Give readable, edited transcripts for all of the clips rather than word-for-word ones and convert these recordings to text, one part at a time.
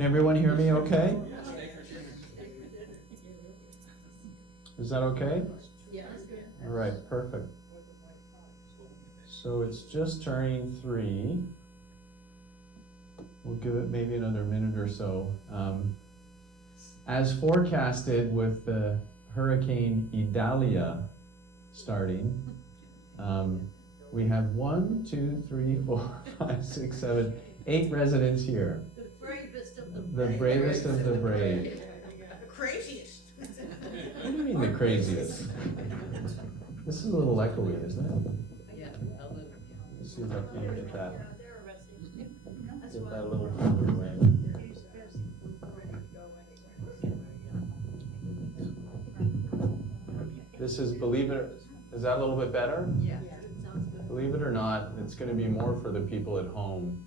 Can everyone hear me okay? Is that okay? Yeah. All right, perfect. So it's just turning 3. We'll give it maybe another minute or so. As forecasted with the Hurricane Idalia starting, we have 1, 2, 3, 4, 5, 6, 7, 8 residents here. The bravest of the The bravest of the brave. The craziest. What do you mean the craziest? This is a little echoey, isn't it? Yeah, a little. Let's see if I can get that. That's Get why- that a little further away. This is, believe it, is that a little bit better? Yeah, sounds good. Believe it or not, it's gonna be more for the people at home.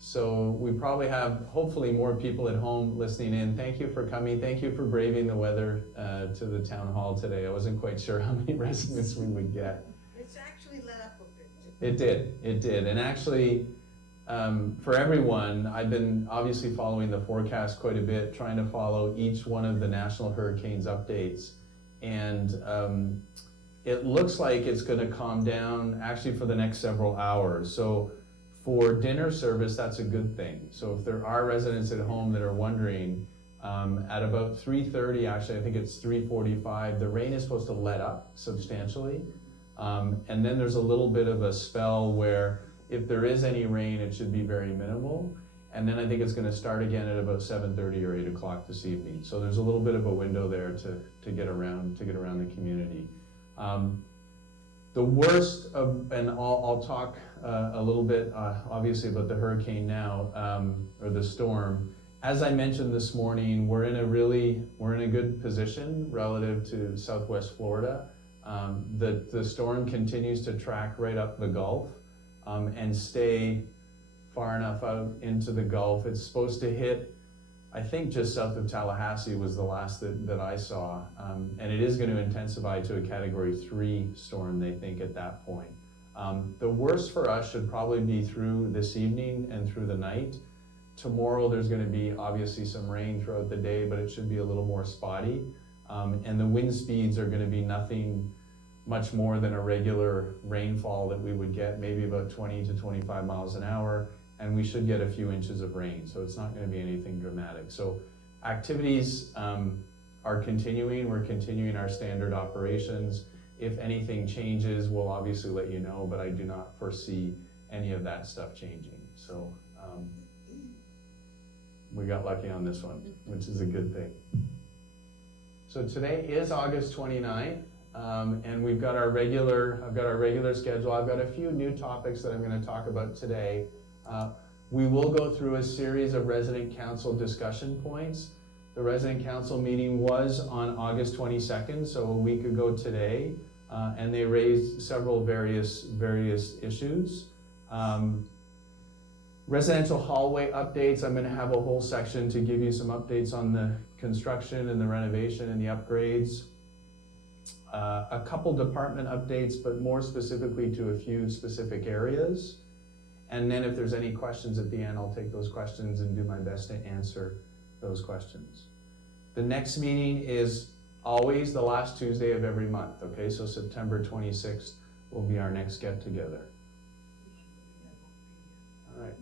So we probably have, hopefully, more people at home listening in. Thank you for coming. Thank you for braving the weather to the town hall today. I wasn't quite sure how many residents we would get. It's actually let up a bit. It did. And actually, for everyone, I've been obviously following the forecast quite a bit, trying to follow each one of the national hurricanes updates. And it looks like it's gonna calm down actually for the next several hours. So for dinner service, that's a good thing. So if there are residents at home that are wondering, at about 3:30, actually I think it's 3:45, the rain is supposed to let up substantially. And then there's a little bit of a spell where if there is any rain, it should be very minimal. And then I think it's gonna start again at about 7:30 or 8 o'clock this evening. So there's a little bit of a window there to get around the community. The worst of, and I'll talk a little bit, obviously, about the hurricane now, or the storm. As I mentioned this morning, we're in a good position relative to Southwest Florida. The storm continues to track right up the Gulf and stay far enough out into the Gulf. It's supposed to hit, I think, just south of Tallahassee was the last that I saw. And it is going to intensify to a Category 3 storm, they think, at that point. The worst for us should probably be through this evening and through the night. Tomorrow there's going to be obviously some rain throughout the day, but it should be a little more spotty. And the wind speeds are going to be nothing much more than a regular rainfall that we would get, maybe about 20 to 25 miles an hour. And we should get a few inches of rain, so it's not going to be anything dramatic. So activities are continuing. We're continuing our standard operations. If anything changes, we'll obviously let you know, but I do not foresee any of that stuff changing. So we got lucky on this one, which is a good thing. So today is August 29th, and I've got our regular schedule. I've got a few new topics that I'm going to talk about today. We will go through a series of resident council discussion points. The resident council meeting was on August 22nd, so a week ago today, and they raised several various issues. Residential hallway updates, I'm gonna have a whole section to give you some updates on the construction and the renovation and the upgrades. A couple department updates, but more specifically to a few specific areas. And then if there's any questions at the end, I'll take those questions and do my best to answer those questions. The next meeting is always the last Tuesday of every month, okay? So September 26th will be our next get together. All right.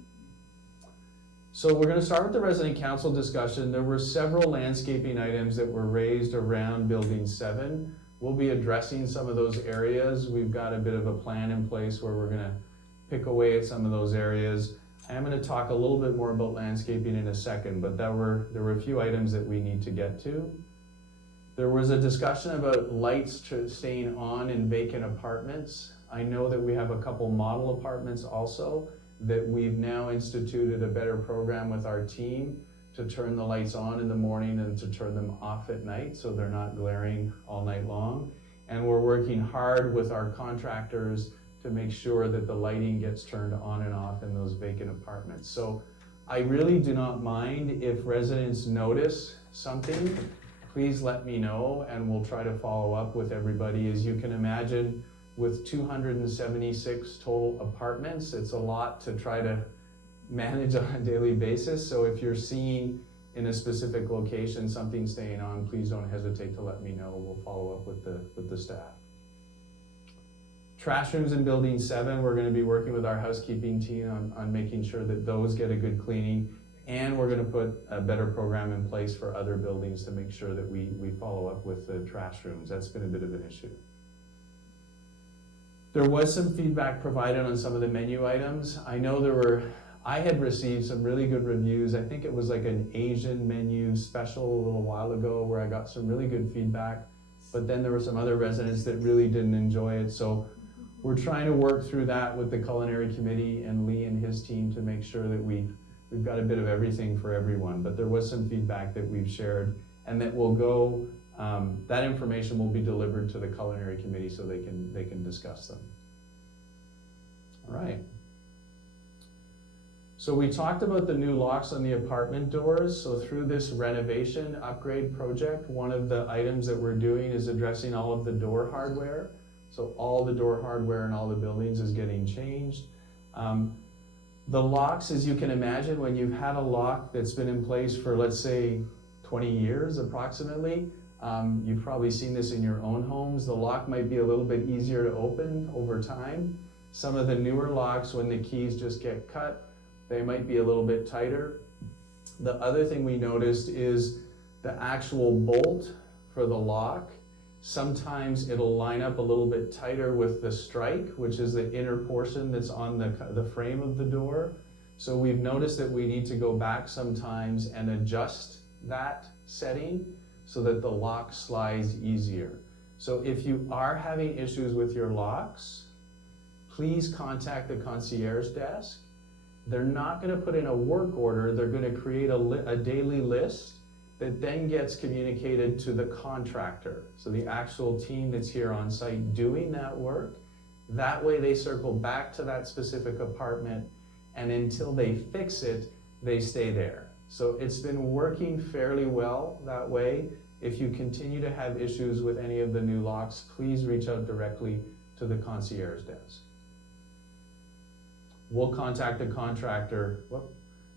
So we're gonna start with the resident council discussion. There were several landscaping items that were raised around Building 7. We'll be addressing some of those areas. We've got a bit of a plan in place where we're gonna pick away at some of those areas. I am going to talk a little bit more about landscaping in a second, but there were a few items that we need to get to. There was a discussion about lights staying on in vacant apartments. I know that we have a couple model apartments also that we've now instituted a better program with our team to turn the lights on in the morning and to turn them off at night so they're not glaring all night long. And we're working hard with our contractors to make sure that the lighting gets turned on and off in those vacant apartments. So I really do not mind if residents notice something, please let me know and we'll try to follow up with everybody. As you can imagine, with 276 total apartments, it's a lot to try to manage on a daily basis. So if you're seeing in a specific location something staying on, please don't hesitate to let me know. We'll follow up with the staff. Trash rooms in building 7, we're gonna be working with our housekeeping team on making sure that those get a good cleaning. And we're gonna put a better program in place for other buildings to make sure that we follow up with the trash rooms. That's been a bit of an issue. There was some feedback provided on some of the menu items. I know I had received some really good reviews. I think it was like an Asian menu special a little while ago where I got some really good feedback, but then there were some other residents that really didn't enjoy it. So we're trying to work through that with the culinary committee and Lee and his team to make sure that we've got a bit of everything for everyone. But there was some feedback that we've shared and that will go, that information will be delivered to the culinary committee so they can discuss them. All right. So we talked about the new locks on the apartment doors. So through this renovation upgrade project, one of the items that we're doing is addressing all of the door hardware. So all the door hardware in all the buildings is getting changed. The locks, as you can imagine, when you've had a lock that's been in place for, let's say, 20 years approximately, you've probably seen this in your own homes. The lock might be a little bit easier to open over time. Some of the newer locks, when the keys just get cut, they might be a little bit tighter. The other thing we noticed is the actual bolt for the lock. Sometimes it'll line up a little bit tighter with the strike, which is the inner portion that's on the frame of the door. So we've noticed that we need to go back sometimes and adjust that setting so that the lock slides easier. So if you are having issues with your locks, please contact the concierge desk. They're not gonna put in a work order, they're gonna create a daily list that then gets communicated to the contractor. So the actual team that's here on site doing that work, that way they circle back to that specific apartment, and until they fix it, they stay there. So it's been working fairly well that way. If you continue to have issues with any of the new locks, please reach out directly to the concierge desk. We'll contact the contractor,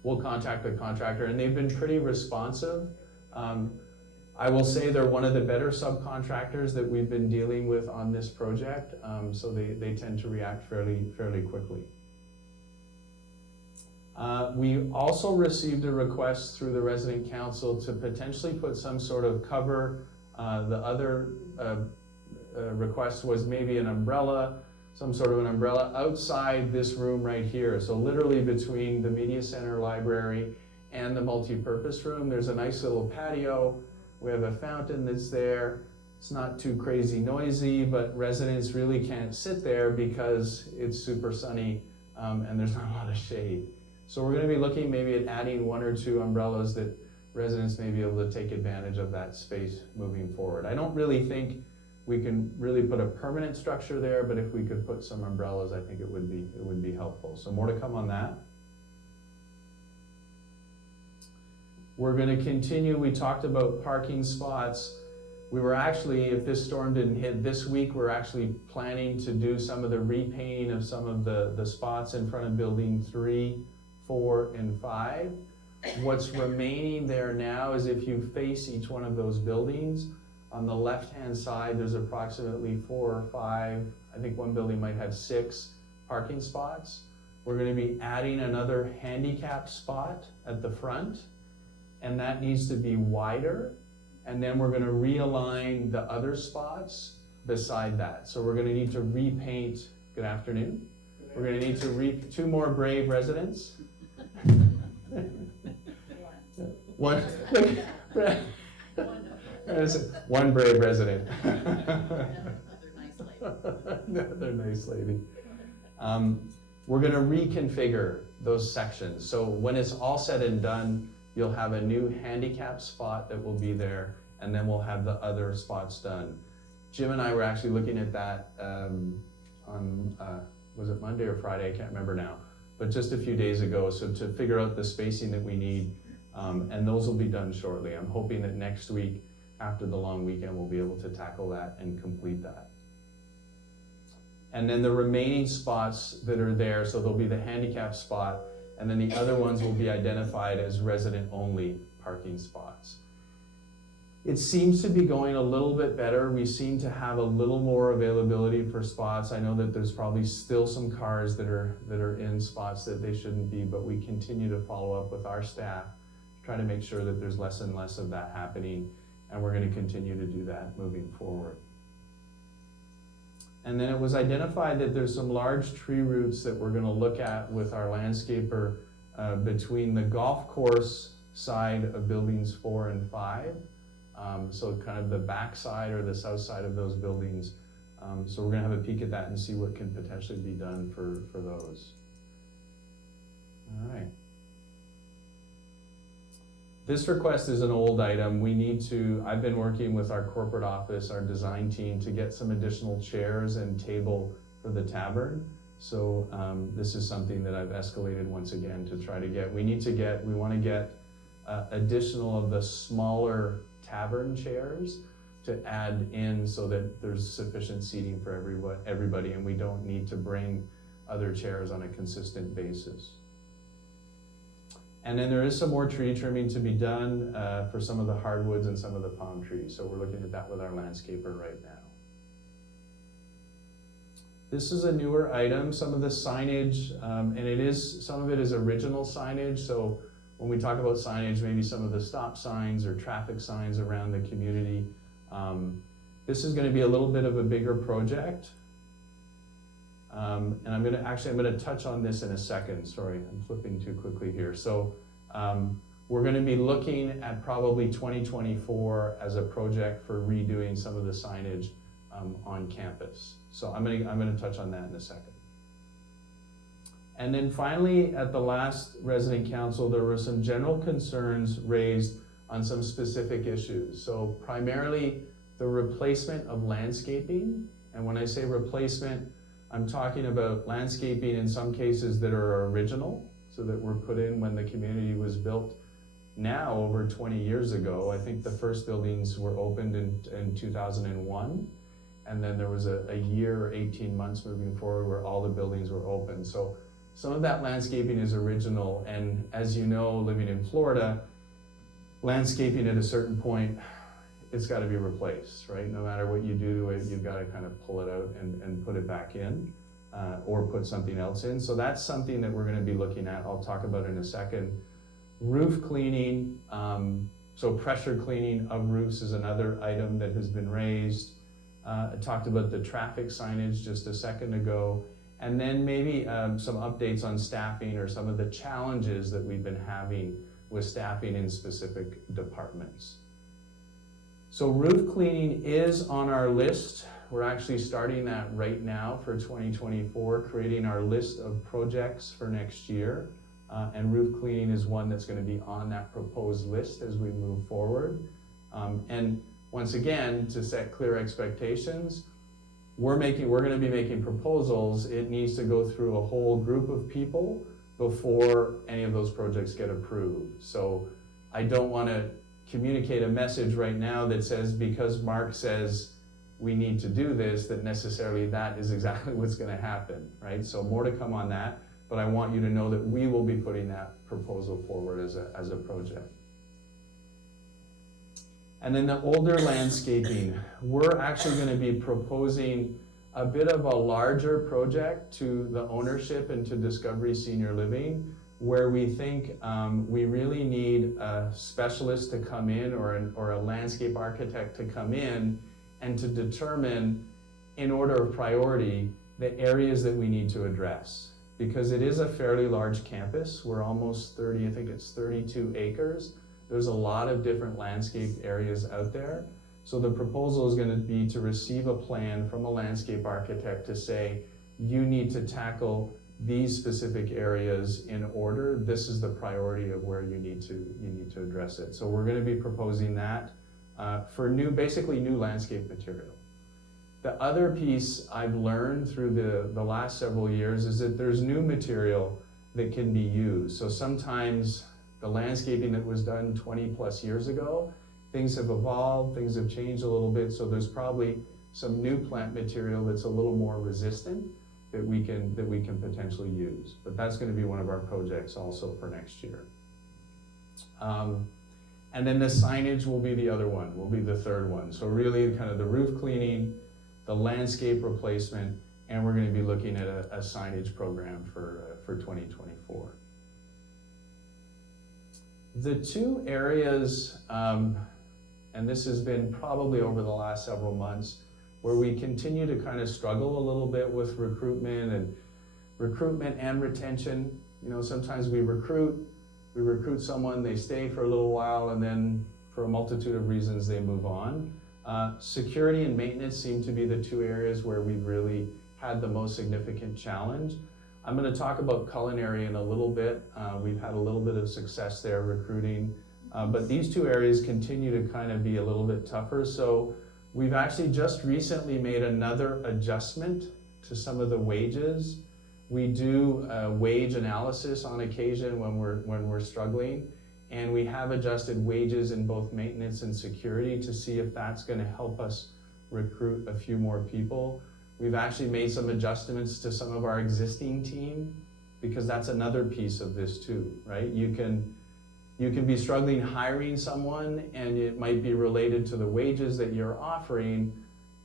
and they've been pretty responsive. I will say they're one of the better subcontractors that we've been dealing with on this project, so they tend to react fairly quickly. We also received a request through the resident council to potentially put some sort of cover. The other request was maybe an umbrella, some sort of an umbrella outside this room right here. So literally between the media center, library, and the multi-purpose room, there's a nice little patio. We have a fountain that's there. It's not too crazy noisy, but residents really can't sit there because it's super sunny and there's not a lot of shade. So we're gonna be looking maybe at adding 1 or 2 umbrellas that residents may be able to take advantage of that space moving forward. I don't really think we can really put a permanent structure there, but if we could put some umbrellas, I think it would be helpful. So more to come on that. We're gonna continue, we talked about parking spots. We were actually, if this storm didn't hit this week, we're actually planning to do some of the repainting of some of the spots in front of building 3, 4, and 5. What's remaining there now is if you face each one of those buildings, on the left-hand side, there's approximately 4 or 5, I think one building might have 6 parking spots. We're gonna be adding another handicap spot at the front, and that needs to be wider. And then we're gonna realign the other spots beside that. So we're gonna need to repaint, good afternoon. We're gonna need to 2 more brave residents. One brave resident. Another nice lady. We're gonna reconfigure those sections. So when it's all said and done, you'll have a new handicap spot that will be there, and then we'll have the other spots done. Jim and I were actually looking at that on, was it Monday or Friday? I can't remember now, but just a few days ago. So to figure out the spacing that we need, and those will be done shortly. I'm hoping that next week, after the long weekend, we'll be able to tackle that and complete that. And then the remaining spots that are there, so there'll be the handicap spot, and then the other ones will be identified as resident-only parking spots. It seems to be going a little bit better. We seem to have a little more availability for spots. I know that there's probably still some cars that are in spots that they shouldn't be, but we continue to follow up with our staff, try to make sure that there's less and less of that happening, and we're going to continue to do that moving forward. And then it was identified that there's some large tree roots that we're going to look at with our landscaper between the golf course side of buildings 4 and 5. So kind of the back side or the south side of those buildings. So we're going to have a peek at that and see what can potentially be done for those. All right. This request is an old item. I've been working with our corporate office, our design team, to get some additional chairs and table for the tavern. So this is something that I've escalated once again to try to get. We want to get additional of the smaller tavern chairs to add in so that there's sufficient seating for everybody, and we don't need to bring other chairs on a consistent basis. And then there is some more tree trimming to be done for some of the hardwoods and some of the palm trees. So we're looking at that with our landscaper right now. This is a newer item. Some of the signage, and some of it is original signage. So when we talk about signage, maybe some of the stop signs or traffic signs around the community. This is going to be a little bit of a bigger project. And I'm going to touch on this in a second. Sorry, I'm flipping too quickly here. So we're going to be looking at probably 2024 as a project for redoing some of the signage on campus. So I'm going to touch on that in a second. And then finally, at the last resident council, there were some general concerns raised on some specific issues. So primarily the replacement of landscaping. And when I say replacement, I'm talking about landscaping in some cases that are original, so that were put in when the community was built now over 20 years ago. I think the first buildings were opened in 2001. And then there was a year or 18 months moving forward where all the buildings were open. So some of that landscaping is original, and as you know, living in Florida, landscaping at a certain point, it's got to be replaced, right? No matter what you do to it, you've got to kind of pull it out and put it back in, or put something else in. So that's something that we're going to be looking at. I'll talk about in a second. Roof cleaning, so pressure cleaning of roofs is another item that has been raised. I talked about the traffic signage just a second ago. And then maybe some updates on staffing or some of the challenges that we've been having with staffing in specific departments. So roof cleaning is on our list. We're actually starting that right now for 2024, creating our list of projects for next year. And roof cleaning is one that's going to be on that proposed list as we move forward. And once again, to set clear expectations, we're going to be making proposals. It needs to go through a whole group of people before any of those projects get approved. So I don't want to communicate a message right now that says, because Mark says we need to do this, that necessarily that is exactly what's going to happen, right? So more to come on that, but I want you to know that we will be putting that proposal forward as a project. And then the older landscaping, we're actually going to be proposing a bit of a larger project to the ownership and to Discovery Senior Living, where we think we really need a specialist to come in or a landscape architect to come in and to determine, in order of priority, the areas that we need to address. Because it is a fairly large campus. We're almost 30, I think it's 32 acres. There's a lot of different landscape areas out there. So the proposal is going to be to receive a plan from a landscape architect to say, you need to tackle these specific areas in order. This is the priority of where you need to address it. So we're going to be proposing that for basically new landscape material. The other piece I've learned through the last several years is that there's new material that can be used. So sometimes the landscaping that was done 20 plus years ago, things have evolved, things have changed a little bit, so there's probably some new plant material that's a little more resistant. that we can potentially use. But that's going to be one of our projects also for next year. And then the signage will be the other one, will be the third one. So really kind of the roof cleaning, the landscape replacement, and we're going to be looking at a signage program for 2024. The two areas, and this has been probably over the last several months, where we continue to kind of struggle a little bit with recruitment and retention. You know, sometimes we recruit someone, they stay for a little while, and then for a multitude of reasons they move on. Security and maintenance seem to be the two areas where we've really had the most significant challenge. I'm going to talk about culinary in a little bit. We've had a little bit of success there recruiting, but these two areas continue to kind of be a little bit tougher. So we've actually just recently made another adjustment to some of the wages. We do a wage analysis on occasion when we're struggling, and we have adjusted wages in both maintenance and security to see if that's going to help us recruit a few more people. We've actually made some adjustments to some of our existing team, because that's another piece of this too, right? You can be struggling hiring someone, and it might be related to the wages that you're offering,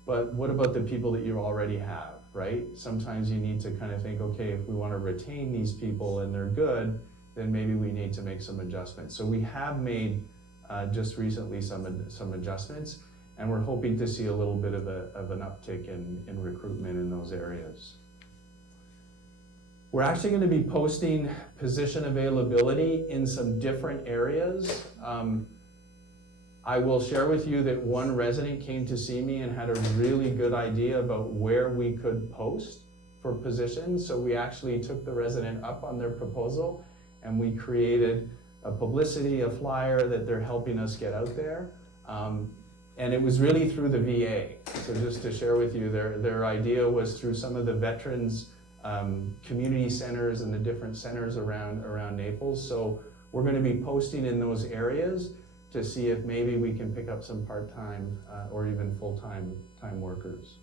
but what about the people that you already have, right? Sometimes you need to kind of think, okay, if we want to retain these people and they're good, then maybe we need to make some adjustments. So we have made just recently some adjustments, and we're hoping to see a little bit of an uptick in recruitment in those areas. We're actually going to be posting position availability in some different areas. I will share with you that one resident came to see me and had a really good idea about where we could post for positions. So we actually took the resident up on their proposal, and we created a publicity, a flyer that they're helping us get out there. And it was really through the VA. So just to share with you, their idea was through some of the veterans community centers and the different centers around Naples. So we're going to be posting in those areas to see if maybe we can pick up some part-time or even full-time workers.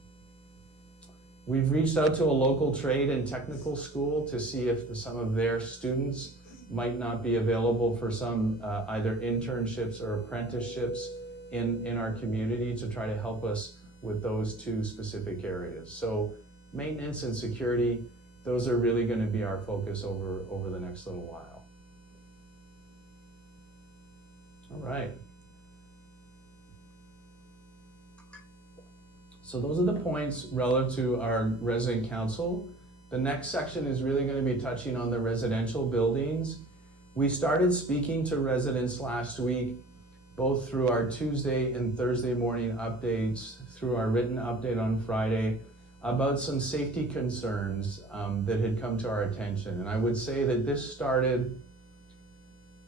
We've reached out to a local trade and technical school to see if some of their students might not be available for some either internships or apprenticeships in our community to try to help us with those two specific areas. So maintenance and security, those are really going to be our focus over the next little while. All right. So those are the points relative to our resident council. The next section is really going to be touching on the residential buildings. We started speaking to residents last week, both through our Tuesday and Thursday morning updates, through our written update on Friday, about some safety concerns that had come to our attention. And I would say that this started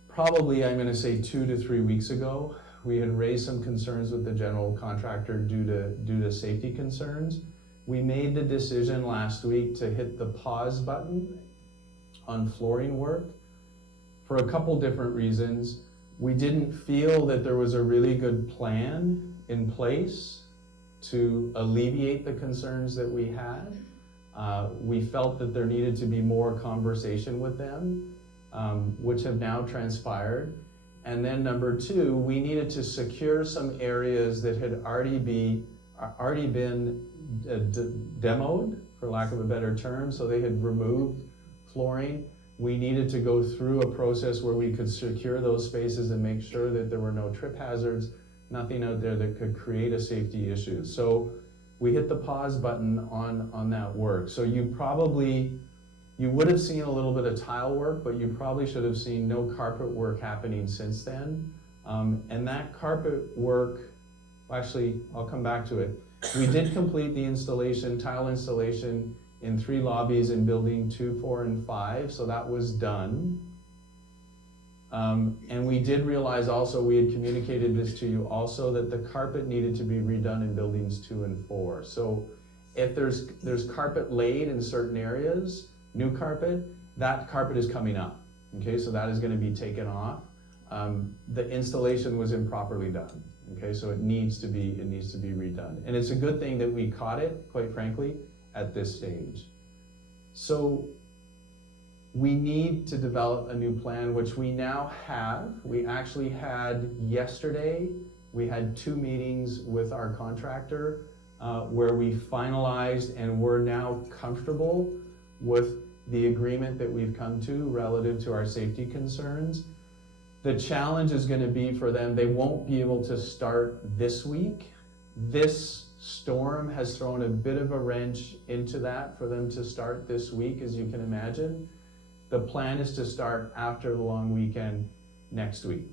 probably, I'm going to say 2 to 3 weeks ago. We had raised some concerns with the general contractor due to safety concerns. We made the decision last week to hit the pause button on flooring work for a couple different reasons. We didn't feel that there was a really good plan in place to alleviate the concerns that we had. We felt that there needed to be more conversation with them, which have now transpired. And then number two, we needed to secure some areas that had already been demoed, for lack of a better term, so they had removed flooring. We needed to go through a process where we could secure those spaces and make sure that there were no trip hazards, nothing out there that could create a safety issue. So we hit the pause button on that work. So you would have seen a little bit of tile work, but you probably should have seen no carpet work happening since then. And that carpet work, actually, I'll come back to it. We did complete the installation, tile installation, in 3 lobbies in building 2, 4, and 5, so that was done. And we did realize also, we had communicated this to you also, that the carpet needed to be redone in buildings 2 and 4. So if there's carpet laid in certain areas, new carpet, that carpet is coming up, okay? So that is gonna be taken off. The installation was improperly done, okay? So it needs to be redone. And it's a good thing that we caught it, quite frankly, at this stage. So we need to develop a new plan, which we now have. We actually had yesterday, we had 2 meetings with our contractor where we finalized, and we're now comfortable with the agreement that we've come to relative to our safety concerns. The challenge is gonna be for them, they won't be able to start this week. This storm has thrown a bit of a wrench into that for them to start this week, as you can imagine. The plan is to start after the long weekend next week.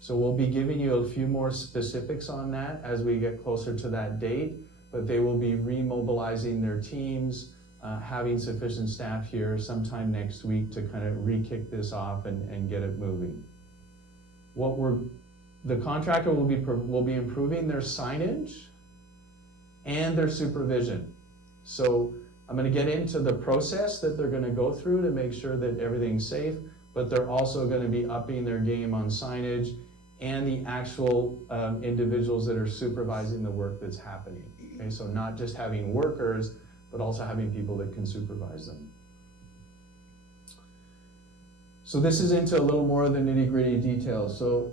So we'll be giving you a few more specifics on that as we get closer to that date, but they will be remobilizing their teams, having sufficient staff here sometime next week to kind of re-kick this off and get it moving. The contractor will be improving their signage and their supervision. So I'm gonna get into the process that they're gonna go through to make sure that everything's safe, but they're also gonna be upping their game on signage and the actual individuals that are supervising the work that's happening. Okay, so not just having workers, but also having people that can supervise them. So this is into a little more of the nitty-gritty details. So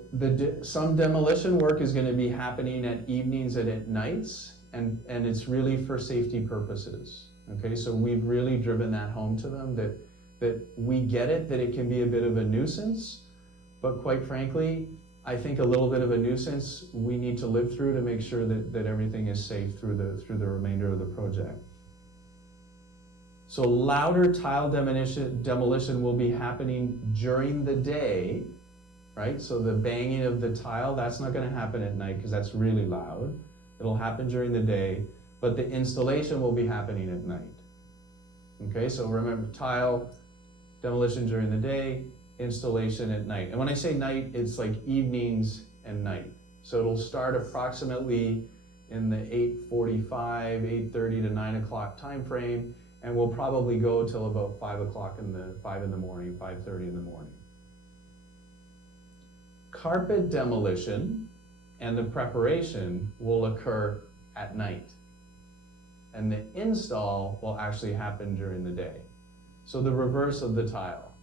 some demolition work is gonna be happening at evenings and at nights, and it's really for safety purposes. Okay, so we've really driven that home to them, that we get it, that it can be a bit of a nuisance, but quite frankly, I think a little bit of a nuisance we need to live through to make sure that everything is safe through the remainder of the project. So louder tile demolition will be happening during the day, right? So the banging of the tile, that's not gonna happen at night because that's really loud. It'll happen during the day, but the installation will be happening at night. Okay, so remember, tile demolition during the day, installation at night. And when I say night, it's like evenings and night. So it'll start approximately in the 8:45, 8:30 to 9 o'clock time frame, and we'll probably go till about 5 in the morning, 5:30 in the morning. Carpet demolition and the preparation will occur at night. And the install will actually happen during the day. So the reverse of the tile.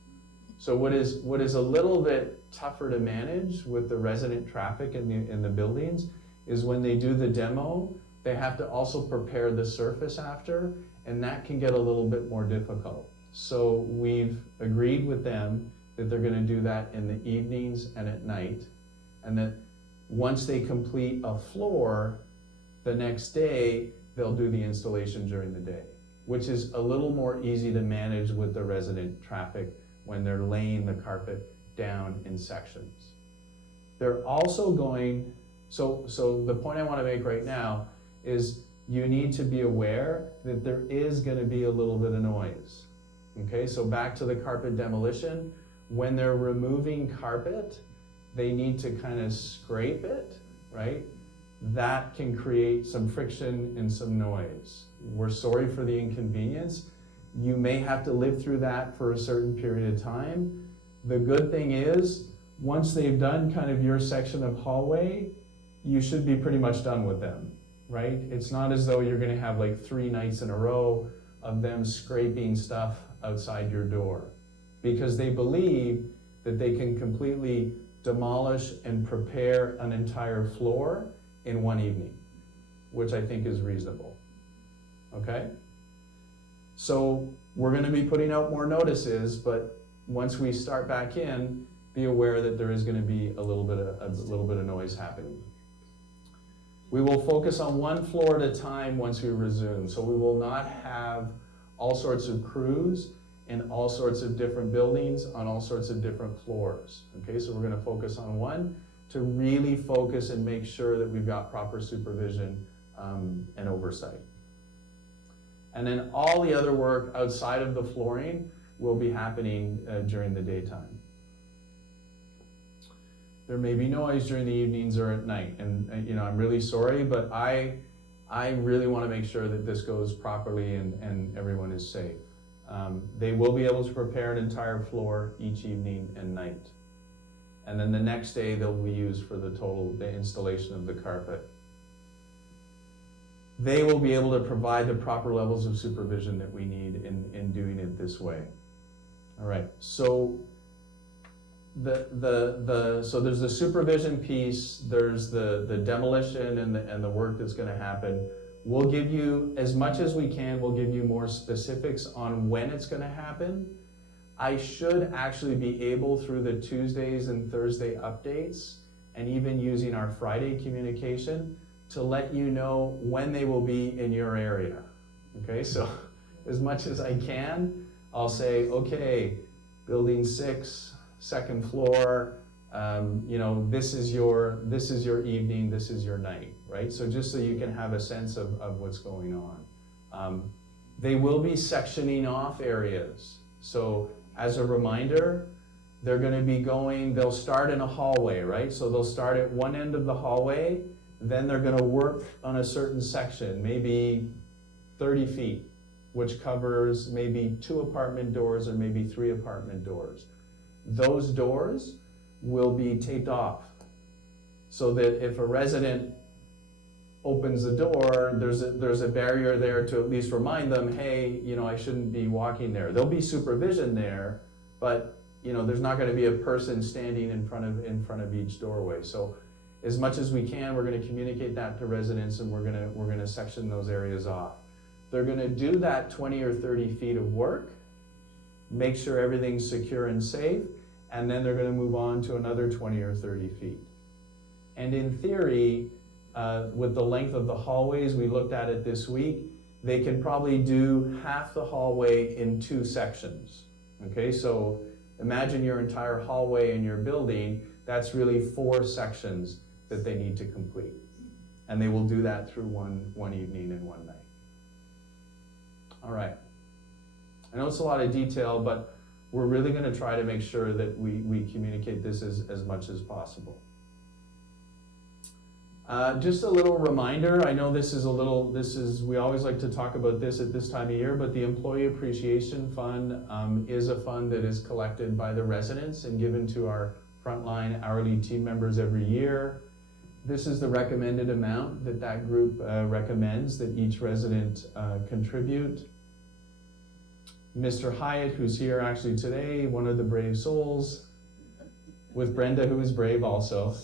So what is a little bit tougher to manage with the resident traffic in the buildings is when they do the demo, they have to also prepare the surface after, and that can get a little bit more difficult. So we've agreed with them that they're gonna do that in the evenings and at night, and that once they complete a floor, the next day, they'll do the installation during the day, which is a little more easy to manage with the resident traffic when they're laying the carpet down in sections. They're also going, so the point I wanna make right now is you need to be aware that there is gonna be a little bit of noise. Okay, so back to the carpet demolition, when they're removing carpet, they need to kind of scrape it, right? That can create some friction and some noise. We're sorry for the inconvenience. You may have to live through that for a certain period of time. The good thing is, once they've done kind of your section of hallway, you should be pretty much done with them, right? It's not as though you're gonna have like 3 nights in a row of them scraping stuff outside your door, because they believe that they can completely demolish and prepare an entire floor in one evening, which I think is reasonable, okay? So we're gonna be putting out more notices, but once we start back in, be aware that there is gonna be a little bit of noise happening. We will focus on one floor at a time once we resume. So we will not have all sorts of crews in all sorts of different buildings on all sorts of different floors. Okay, so we're gonna focus on one to really focus and make sure that we've got proper supervision and oversight. And then all the other work outside of the flooring will be happening during the daytime. There may be noise during the evenings or at night, and I'm really sorry, but I really want to make sure that this goes properly and everyone is safe. They will be able to prepare an entire floor each evening and night. And then the next day they'll be used for the installation of the carpet. they will be able to provide the proper levels of supervision that we need in doing it this way. All right, so so there's the supervision piece, there's the demolition and the work that's gonna happen. We'll give you, as much as we can, we'll give you more specifics on when it's gonna happen. I should actually be able, through the Tuesdays and Thursday updates, and even using our Friday communication, to let you know when they will be in your area. Okay, so as much as I can, I'll say, okay, building 6, second floor, you know, this is your evening, this is your night, right? So just so you can have a sense of what's going on. They will be sectioning off areas. So as a reminder, they're gonna be they'll start in a hallway, right? So they'll start at one end of the hallway, then they're gonna work on a certain section, maybe 30 feet, which covers maybe 2 apartment doors or maybe 3 apartment doors. Those doors will be taped off so that if a resident opens the door, there's a barrier there to at least remind them, hey, you know, I shouldn't be walking there. There'll be supervision there, but you know, there's not going to be a person standing in front of each doorway. So as much as we can, we're going to communicate that to residents, and we're going to section those areas off. They're going to do that 20 or 30 feet of work, make sure everything's secure and safe, and then they're going to move on to another 20 or 30 feet. And in theory, with the length of the hallways, we looked at it this week, they can probably do half the hallway in 2 sections. Okay, so imagine your entire hallway in your building, that's really 4 sections that they need to complete. And they will do that through one evening and one night. All right. I know it's a lot of detail, but we're really going to try to make sure that we communicate this as much as possible. Just a little reminder, I know we always like to talk about this at this time of year, but the Employee Appreciation Fund is a fund that is collected by the residents and given to our frontline hourly team members every year. This is the recommended amount that group recommends that each resident contribute. Mr. Hyatt, who's here actually today, one of the brave souls, with Brenda, who is brave also,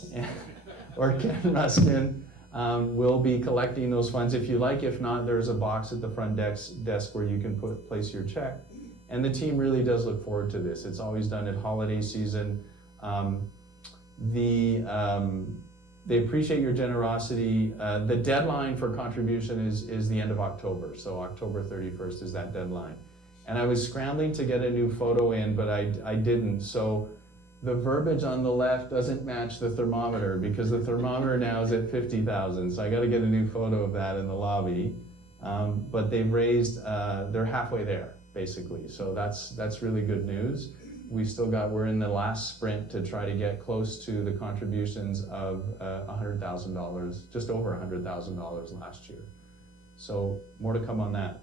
or Ken Ruskin, will be collecting those funds if you like. If not, there's a box at the front desk where you can place your check. And the team really does look forward to this. It's always done at holiday season. They appreciate your generosity. The deadline for contribution is the end of October, so October 31st is that deadline. And I was scrambling to get a new photo in, but I didn't. So the verbiage on the left doesn't match the thermometer, because the thermometer now is at 50,000. So I got to get a new photo of that in the lobby. But they've raised, they're halfway there, basically. So that's really good news. We're in the last sprint to try to get close to the contributions of $100,000, just over $100,000 last year. So more to come on that.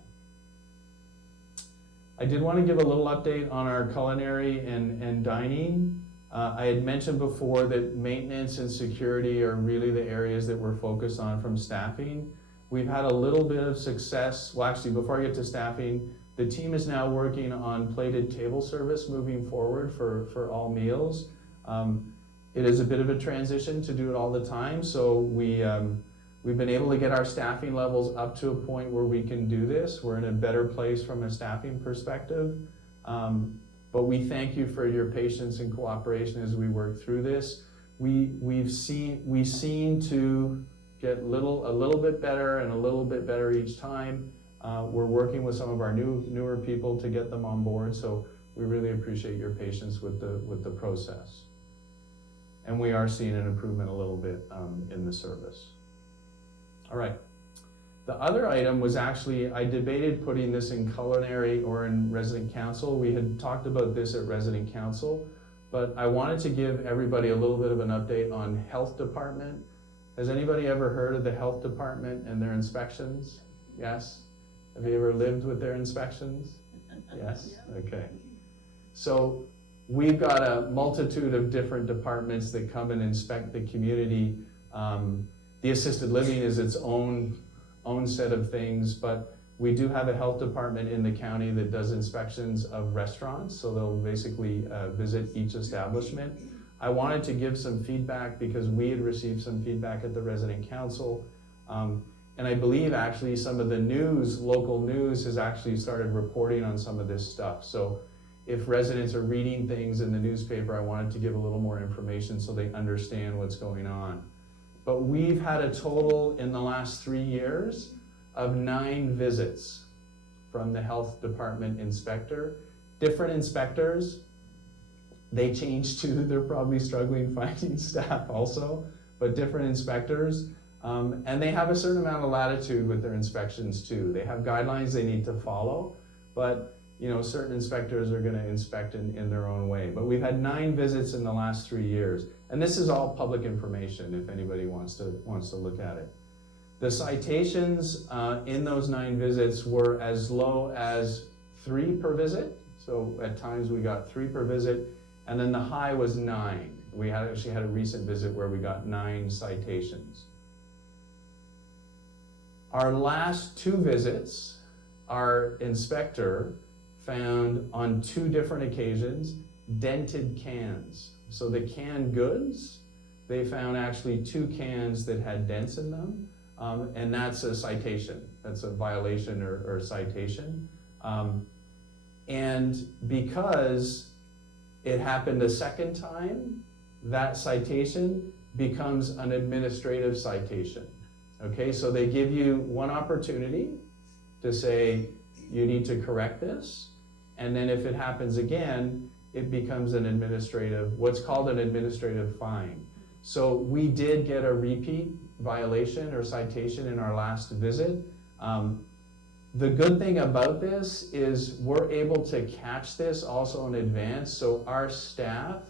I did want to give a little update on our culinary and dining. I had mentioned before that maintenance and security are really the areas that we're focused on from staffing. We've had a little bit of success. Well, actually, before I get to staffing, the team is now working on plated table service moving forward for all meals. It is a bit of a transition to do it all the time, so we've been able to get our staffing levels up to a point where we can do this. We're in a better place from a staffing perspective. But we thank you for your patience and cooperation as we work through this. We seem to get a little bit better and a little bit better each time. We're working with some of our newer people to get them on board, so we really appreciate your patience with the process. And we are seeing an improvement a little bit in the service. All right. The other item was actually, I debated putting this in culinary or in resident council. We had talked about this at resident council, but I wanted to give everybody a little bit of an update on health department. Has anybody ever heard of the health department and their inspections? Yes? Have you ever lived with their inspections? Yes? Okay. So we've got a multitude of different departments that come and inspect the community. The assisted living is its own own set of things, but we do have a health department in the county that does inspections of restaurants, so they'll basically visit each establishment. I wanted to give some feedback because we had received some feedback at the resident council. And I believe actually some of the news, local news, has actually started reporting on some of this stuff. So if residents are reading things in the newspaper, I wanted to give a little more information so they understand what's going on. But we've had a total in the last 3 years of 9 visits from the health department inspector. Different inspectors, they change too, they're probably struggling finding staff also, but different inspectors. And they have a certain amount of latitude with their inspections too. They have guidelines they need to follow, but certain inspectors are gonna inspect in their own way. But we've had 9 visits in the last 3 years. And this is all public information if anybody wants to look at it. The citations in those 9 visits were as low as 3 per visit. So at times we got 3 per visit, and then the high was 9. We actually had a recent visit where we got 9 citations. Our last 2 visits, our inspector found on 2 different occasions dented cans. So the canned goods, they found actually 2 cans that had dents in them, and that's a citation. That's a violation or citation. And because it happened a second time, that citation becomes an administrative citation. Okay, so they give you one opportunity to say, you need to correct this, and then if it happens again, it becomes an administrative, what's called an administrative fine. So we did get a repeat violation or citation in our last visit. The good thing about this is we're able to catch this also in advance, so our staff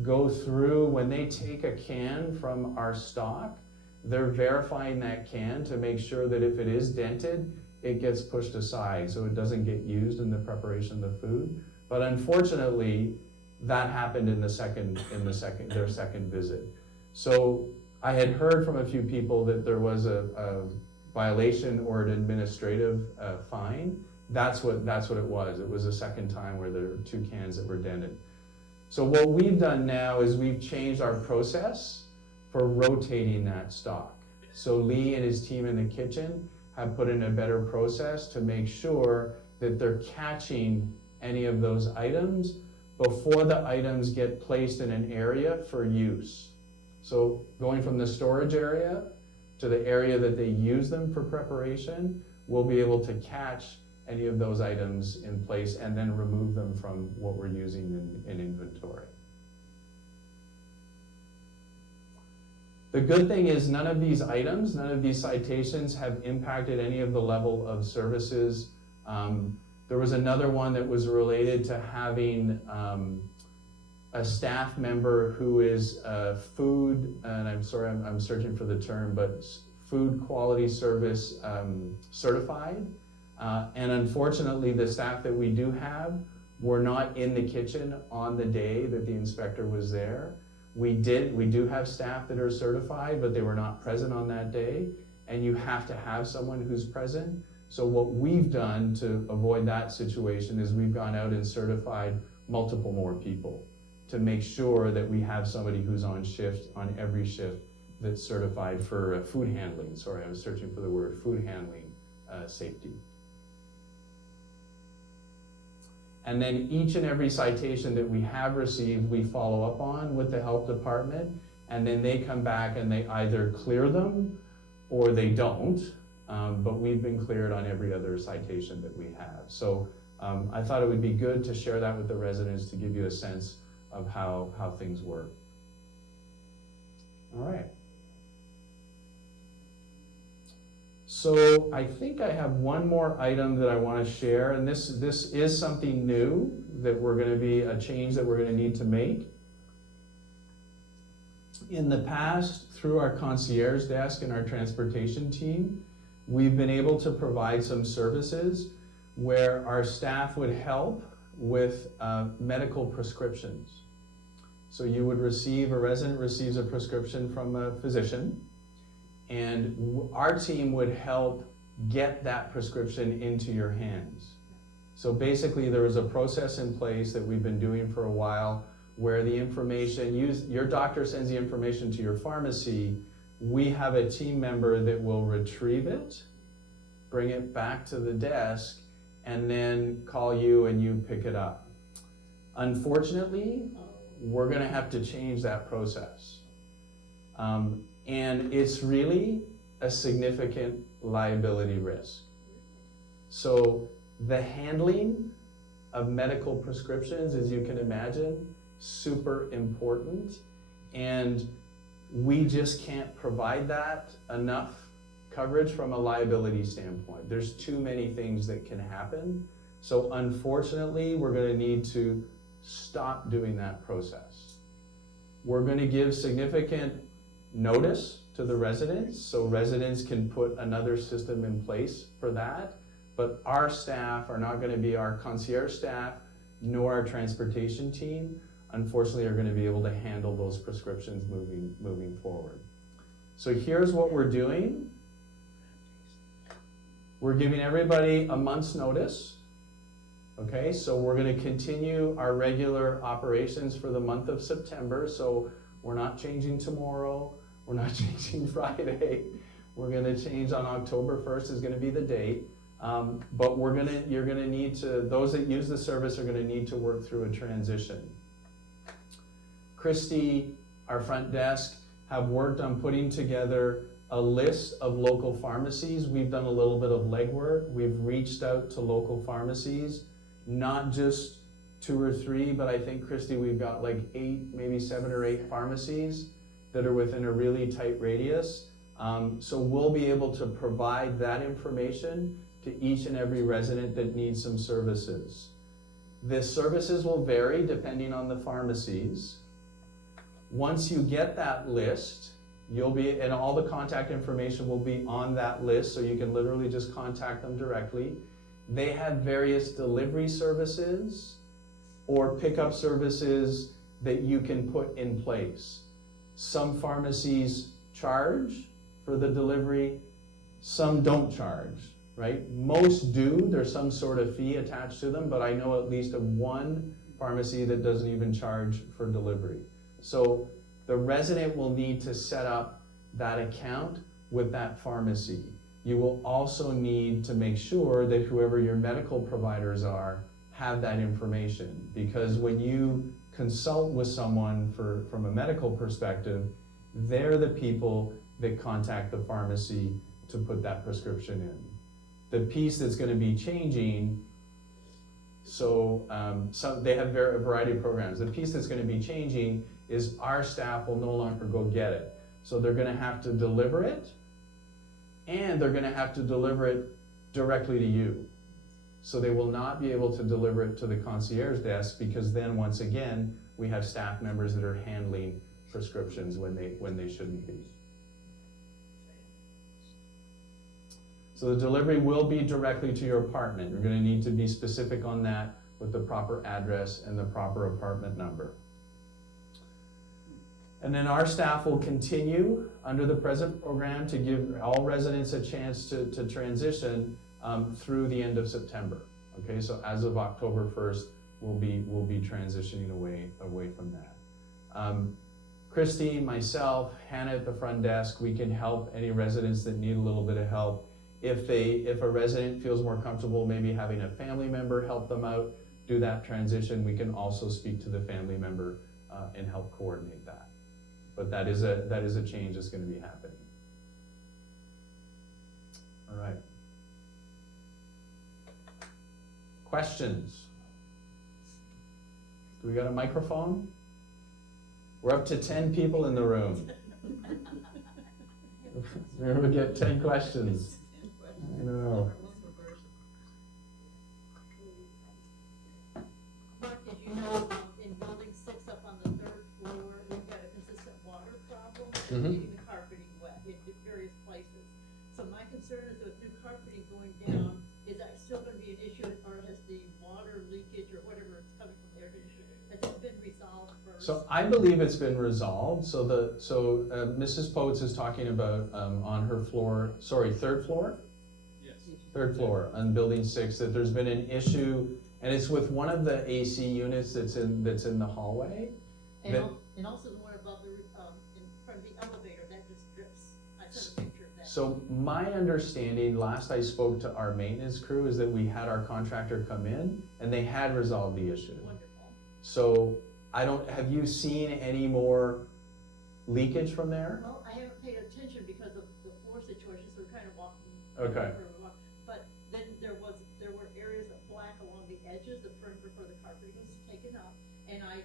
go through, when they take a can from our stock, they're verifying that can to make sure that if it is dented, it gets pushed aside so it doesn't get used in the preparation of the food. But unfortunately, that happened in their second visit. So I had heard from a few people that there was a violation or an administrative fine. That's what it was. It was a second time where there were 2 cans that were dented. So what we've done now is we've changed our process for rotating that stock. So Lee and his team in the kitchen have put in a better process to make sure that they're catching any of those items before the items get placed in an area for use. So going from the storage area to the area that they use them for preparation, we'll be able to catch any of those items in place and then remove them from what we're using in inventory. The good thing is none of these items, none of these citations have impacted any of the level of services. There was another one that was related to having a staff member who is food, and I'm sorry, I'm searching for the term, but food quality service certified. And unfortunately, the staff that we do have were not in the kitchen on the day that the inspector was there. We do have staff that are certified, but they were not present on that day, and you have to have someone who's present. So what we've done to avoid that situation is we've gone out and certified multiple more people to make sure that we have somebody who's on shift, on every shift, that's certified for food handling. Sorry, I was searching for the word, food handling safety. And then each and every citation that we have received, we follow up on with the health department, and then they come back and they either clear them or they don't, but we've been cleared on every other citation that we have. So I thought it would be good to share that with the residents to give you a sense of how things work. All right. So I think I have one more item that I want to share, and this is something new that we're going to be a change that we're going to need to make. In the past, through our concierge desk and our transportation team, we've been able to provide some services where our staff would help with medical prescriptions. So you would receive, a resident receives a prescription from a physician, And our team would help get that prescription into your hands. So basically, there is a process in place that we've been doing for a while where the information, your doctor sends the information to your pharmacy. We have a team member that will retrieve it, bring it back to the desk, and then call you and you pick it up. Unfortunately, we're gonna have to change that process. And it's really a significant liability risk. So the handling of medical prescriptions, as you can imagine, super important. And we just can't provide that enough coverage from a liability standpoint. There's too many things that can happen. So unfortunately, we're gonna need to stop doing that process. We're gonna give significant notice to the residents, so residents can put another system in place for that. But our staff are not gonna be our concierge staff, nor our transportation team, unfortunately, are gonna be able to handle those prescriptions moving forward. So here's what we're doing. We're giving everybody a month's notice. Okay, so we're gonna continue our regular operations for the month of September. So we're not changing tomorrow, we're not changing Friday. We're gonna change on October 1st is gonna be the date. But you're gonna need to, those that use the service are gonna need to work through a transition. Christy, our front desk, have worked on putting together a list of local pharmacies. We've done a little bit of legwork. We've reached out to local pharmacies, not just 2 or 3, but I think, Christy, we've got like 8, maybe 7 or 8 pharmacies that are within a really tight radius. So we'll be able to provide that information to each and every resident that needs some services. The services will vary depending on the pharmacies. Once you get that list, and all the contact information will be on that list, so you can literally just contact them directly. They have various delivery services or pickup services that you can put in place. Some pharmacies charge for the delivery, some don't charge, right? Most do, there's some sort of fee attached to them, but I know at least of one pharmacy that doesn't even charge for delivery. So the resident will need to set up that account with that pharmacy. You will also need to make sure that whoever your medical providers are have that information, because when you consult with someone from a medical perspective, they're the people that contact the pharmacy to put that prescription in. The piece that's going to be changing, so they have a variety of programs. The piece that's going to be changing is our staff will no longer go get it. So they're going to have to deliver it, and they're going to have to deliver it directly to you. So they will not be able to deliver it to the concierge desk, because then once again, we have staff members that are handling prescriptions when they shouldn't be. So the delivery will be directly to your apartment. You're going to need to be specific on that with the proper address and the proper apartment number. And then our staff will continue under the present program to give all residents a chance to transition through the end of September. Okay, so as of October 1st, we'll be transitioning away from that. Christy, myself, Hannah at the front desk, we can help any residents that need a little bit of help. If a resident feels more comfortable maybe having a family member help them out, do that transition, we can also speak to the family member and help coordinate that. But that is a change that's going to be happening. All right. Questions? Do we got a microphone? We're up to 10 people in the room. We're gonna get 10 questions. I know. Mark, did you know in building 6 up on the 3rd floor, we've got a consistent water problem, getting the carpeting wet in various places. So my concern is with new carpeting going down, is that still gonna be an issue, or has the water leakage or whatever is coming from there, has it been resolved for? So I believe it's been resolved, so Mrs. Poets is talking about, on her floor, sorry, third floor? Yes. Third floor, on building 6, that there's been an issue, and it's with one of the AC units that's in the hallway. And, That- and also the one above the, in front of the elevator, that just drips. I sent a picture of that. So my understanding, last I spoke to our maintenance crew, is that we had our contractor come in, and they had resolved the issue. Wonderful. So, have you seen any more leakage from there? Well, I haven't paid attention because of the floor situation, so we're kind of walking. Okay. But then there were areas of black along the edges, the perimeter for the carpeting was taken up, and I,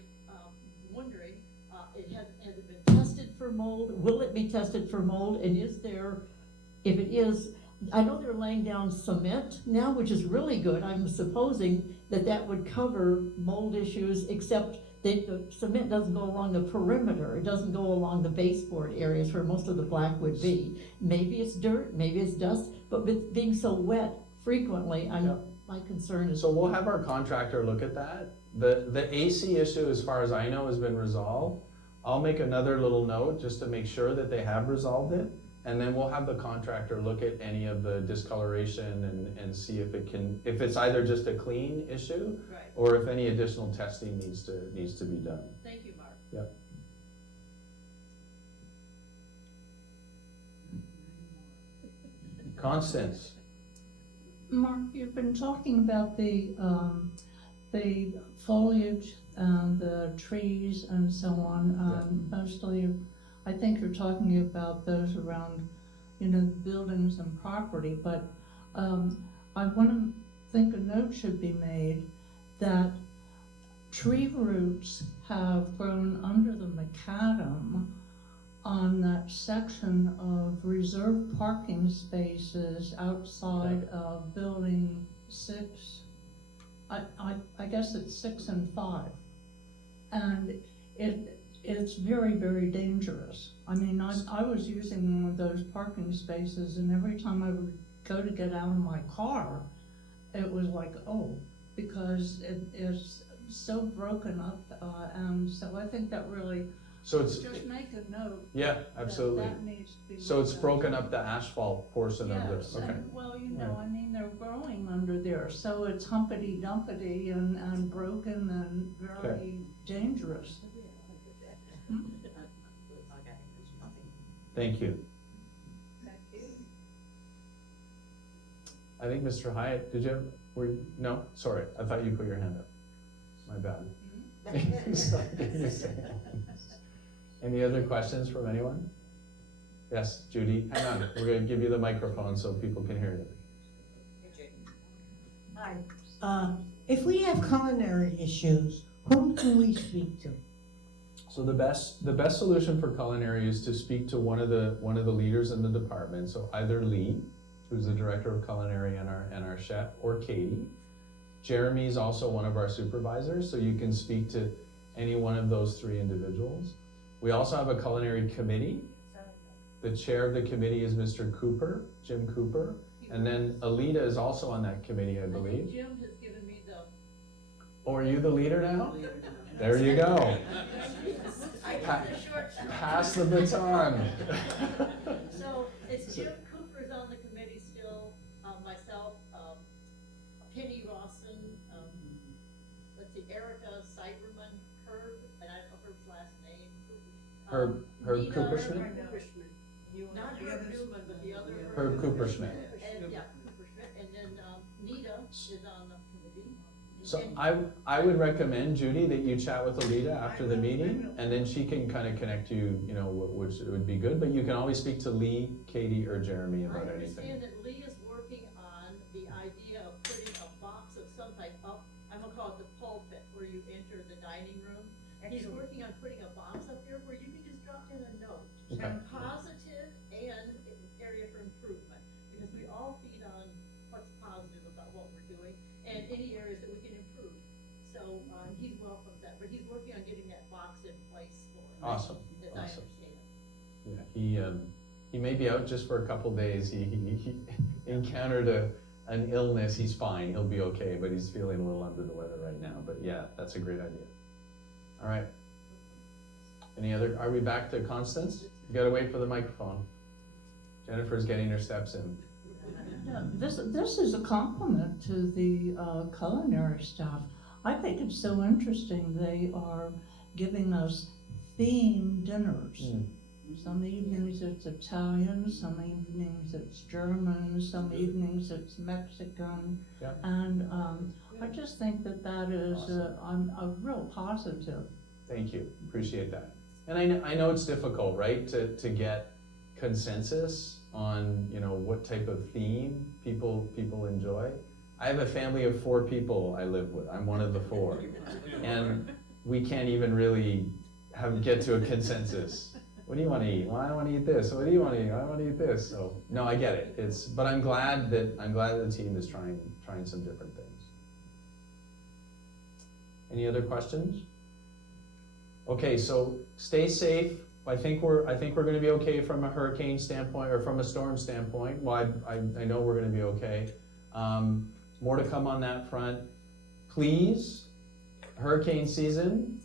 wondering, has it been tested for mold? Will it be tested for mold, and is there, if it is, I know they're laying down cement now, which is really good, I'm supposing that would cover mold issues, except the cement doesn't go along the perimeter, it doesn't go along the baseboard areas where most of the black would be. Maybe it's dirt, maybe it's dust, but with being so wet frequently, Yeah. my concern is. So we'll have our contractor look at that. The AC issue, as far as I know, has been resolved. I'll make another little note just to make sure that they have resolved it. And then we'll have the contractor look at any of the discoloration and see if it's either just a clean issue Right, or if any additional testing needs to be done. thank you, Mark. Yep. Constance, Mark, you've been talking about the foliage and the trees and so on. Mostly, I think you're talking about those around, buildings and property, but I think a note should be made that tree roots have grown under the macadam on that section of reserved parking spaces outside of building 6. I guess it's 6 and 5. And it's very, very dangerous. I mean, I was using one of those parking spaces, and every time I would go to get out of my car, it was like, because it is so broken up, and so I think that really, so it's, just make a note. yeah, absolutely. That needs to be. So it's looked at. broken up the asphalt portion of Yes, the, okay. and, well, I mean, they're growing under there, so it's humpity dumpity and broken and very dangerous. Thank you. Thank you. I think Mr. Hyatt, no, sorry, I thought you put your hand up. My bad. Sorry. Any other questions from anyone? Yes, Judy, hang on, we're gonna give you the microphone so people can hear you. Hi, if we have culinary issues, whom can we speak to? So the best solution for culinary is to speak to one of the leaders in the department, so either Lee, who's the director of culinary and our chef, or Katie. Jeremy's also one of our supervisors, so you can speak to any one of those 3 individuals. We also have a culinary committee. The chair of the committee is Mr. Cooper, Jim Cooper, and then Alita is also on that committee, I believe. Jim has given me the. Oh, are you the leader now? There you go. I got the short. Pass the baton. So it's Jim Cooper's on the committee still, myself, Penny Rawson, let's see, Erica Cyberman, Herb, and I don't know Herb's last name. Herb Nina- Cooperschmidt? Not Herb Newman, but the other Herb Cooperschmidt. And, yeah, Cooperschmidt, and then, Nita is on the committee. So And- I would recommend, Judy, that you chat with Alita after the meeting, and then she can kind of connect you, which would be good, but you can always speak to Lee, Katie, or Jeremy about I anything. understand that Lee is working on the idea of putting a box of some type up, I'm gonna call it the pulpit, where you enter the dining room. And he's working on putting a box up there where you can just drop in a note, Okay. positive and an area for improvement. Because we all feed on what's positive about what we're doing and any areas that we can improve. So, he welcomes that, but he's working on getting that box in place for it. Awesome, As I awesome. understand it. Yeah, he may be out just for a couple days. He encountered an illness. He's fine. He'll be okay, but he's feeling a little under the weather right now. But yeah, that's a great idea. All right. Any other, are we back to Constance? You gotta wait for the microphone. Jennifer's getting her steps in. Yeah, this is a compliment to the culinary staff. I think it's so interesting. They are giving us themed dinners. Some evenings it's Italian, some evenings it's German, some evenings it's Mexican. Yeah. And I just think that is a real positive. Thank you, appreciate that. And I know it's difficult, right, to get consensus on, you know, what type of theme people enjoy. I have a family of 4 people I live with. I'm one of the 4. And we can't even really get to a consensus. What do you want to eat? Well, I want to eat this. What do you want to eat? I want to eat this. So no, I get it. But I'm glad that the team is trying some different things. Any other questions? Okay, so stay safe. I think we're going to be okay from a hurricane standpoint or from a storm standpoint. Well, I know we're going to be okay. More to come on that front. Please, hurricane season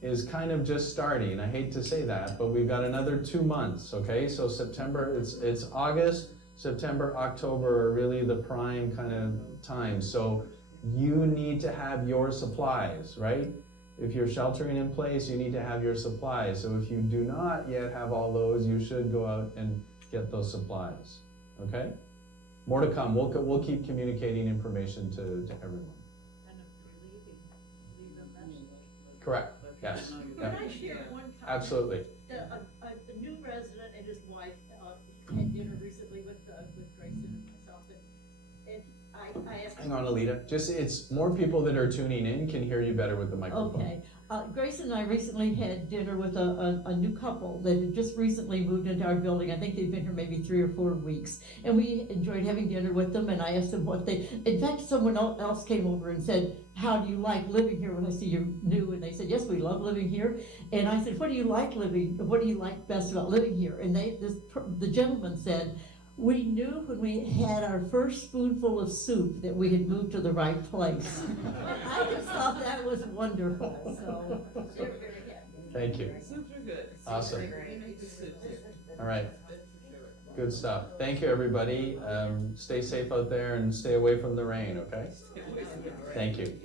is kind of just starting. I hate to say that, but we've got another 2 months, okay? So September, it's August, September, October are really the prime kind of time. So you need to have your supplies, right? If you're sheltering in place, you need to have your supplies. So if you do not yet have all those, you should go out and get those supplies, okay? More to come. We'll keep communicating information to everyone. And if you're leaving, leave a message. Correct, yes. Can Yeah. I share one comment? Absolutely. The new resident and his wife had dinner recently with Grayson and myself, and I asked. Hang on, Alita. It's more people that are tuning in can hear you better with the microphone. Okay, Grayson and I recently had dinner with a new couple that had just recently moved into our building. I think they've been here maybe 3 or 4 weeks. And we enjoyed having dinner with them, and I asked them in fact, someone else came over and said, how do you like living here when I see you're new? And they said, yes, we love living here. And I said, what do you like best about living here? And the gentleman said, we knew when we had our first spoonful of soup that we had moved to the right place. I just thought that was wonderful, so. They're very happy. Thank you. Soups are good. Awesome. We make the soups. All right. Good stuff. Thank you, everybody. Stay safe out there and stay away from the rain, okay? Thank you.